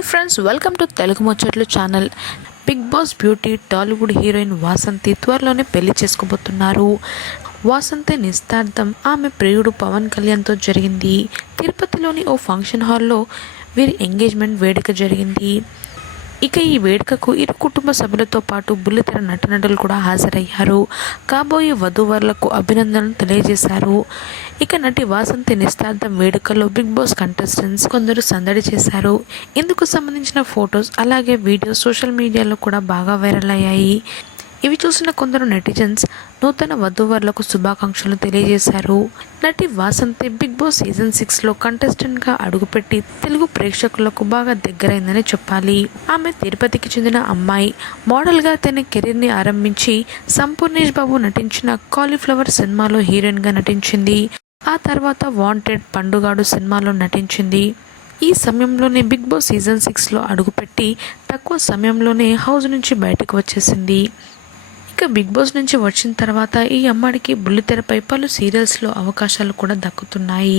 Hi friends welcome to Telugu ముచ్చట్లు channel. Bigg Boss beauty Tollywood heroine Vasanthi త్వరలోనే పెళ్ళి చేసుకోబోతున్నారు. వాసంతి నిస్తార్థం ఆమె ప్రియుడు పవన్ కళ్యాణ్తో జరిగింది. తిరుపతిలోని ఓ ఫంక్షన్ హాల్లో వీరి ఎంగేజ్మెంట్ వేడుక జరిగింది. ఇక ఈ వేడుకకు ఇరు కుటుంబ సభ్యులతో పాటు బుల్లితెర నటనటులు కూడా హాజరయ్యారు. కాబోయే వధూవరులకు అభినందనలు తెలియజేశారు. ఇక నటి వాసంతి నిస్తార్థం వేడుకలో బిగ్ బాస్ కంటెస్టెంట్స్ కొందరు సందడి చేశారు. ఇందుకు సంబంధించిన ఫొటోస్ అలాగే వీడియోస్ సోషల్ మీడియాలో కూడా బాగా వైరల్ అయ్యాయి. ఇవి చూసిన కొందరు నెటిజన్స్ నూతన వధూవరులకు శుభాకాంక్షలు తెలియజేశారు. నటి వాసంతి బిగ్ బాస్ సీజన్ సిక్స్లో కంటెస్టెంట్గా అడుగుపెట్టి తెలుగు ప్రేక్షకులకు బాగా దగ్గరైందని చెప్పాలి. ఆమె తిరుపతికి చెందిన అమ్మాయి. మోడల్గా తన కెరీర్ని ఆరంభించి సంపూర్ణేష్ బాబు నటించిన కాలీఫ్లవర్ సినిమాలో హీరోయిన్గా నటించింది. ఆ తర్వాత వాంటెడ్ పండుగాడు సినిమాలో నటించింది. ఈ సమయంలోనే బిగ్ బాస్ సీజన్ సిక్స్లో అడుగుపెట్టి తక్కువ సమయంలోనే హౌస్ నుంచి బయటకు వచ్చేసింది. ఇక బిగ్ బాస్ నుంచి వచ్చిన తర్వాత ఈ అమ్మాడికి బుల్లితెరపై పలు సీరియల్స్లో అవకాశాలు కూడా దక్కుతున్నాయి.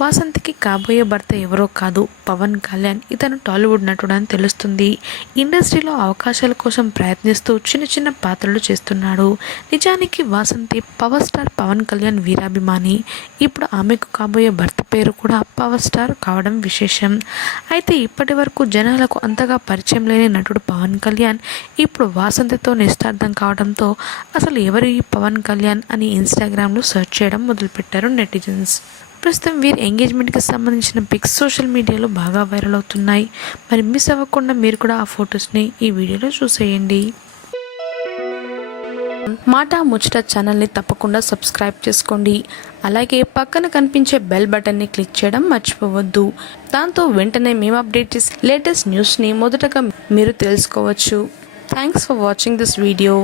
వాసంతికి కాబోయే భర్త ఎవరో కాదు పవన్ కళ్యాణ్. ఇతను టాలీవుడ్ నటుడు అని తెలుస్తుంది. ఇండస్ట్రీలో అవకాశాల కోసం ప్రయత్నిస్తూ చిన్న చిన్న పాత్రలు చేస్తున్నాడు. నిజానికి వాసంతి పవర్ స్టార్ పవన్ కళ్యాణ్ వీరాభిమాని. ఇప్పుడు ఆమెకు కాబోయే భర్త పేరు కూడా పవర్ స్టార్ కావడం విశేషం. అయితే ఇప్పటి వరకు జనాలకు అంతగా పరిచయం లేని నటుడు పవన్ కళ్యాణ్ ఇప్పుడు వాసంతితో నిశ్చార్థం కావడంతో అసలు ఎవరు ఈ పవన్ కళ్యాణ్ అని ఇన్స్టాగ్రామ్లో సెర్చ్ చేయడం మొదలుపెట్టారు నెటిజన్స్. ప్రస్తుతం వీరి ఎంగేజ్మెంట్కి సంబంధించిన పిక్స్ సోషల్ మీడియాలో బాగా వైరల్ అవుతున్నాయి. మరి మిస్ అవ్వకుండా మీరు కూడా ఆ ఫొటోస్ని ఈ వీడియోలో చూసేయండి. మాట ముచ్చట ఛానల్ని తప్పకుండా సబ్స్క్రైబ్ చేసుకోండి. అలాగే పక్కన కనిపించే బెల్ బటన్ని క్లిక్ చేయడం మర్చిపోవద్దు. దాంతో వెంటనే మేము అప్డేట్ చేసే లేటెస్ట్ న్యూస్ని మొదటగా మీరు తెలుసుకోవచ్చు. Thanks for watching this video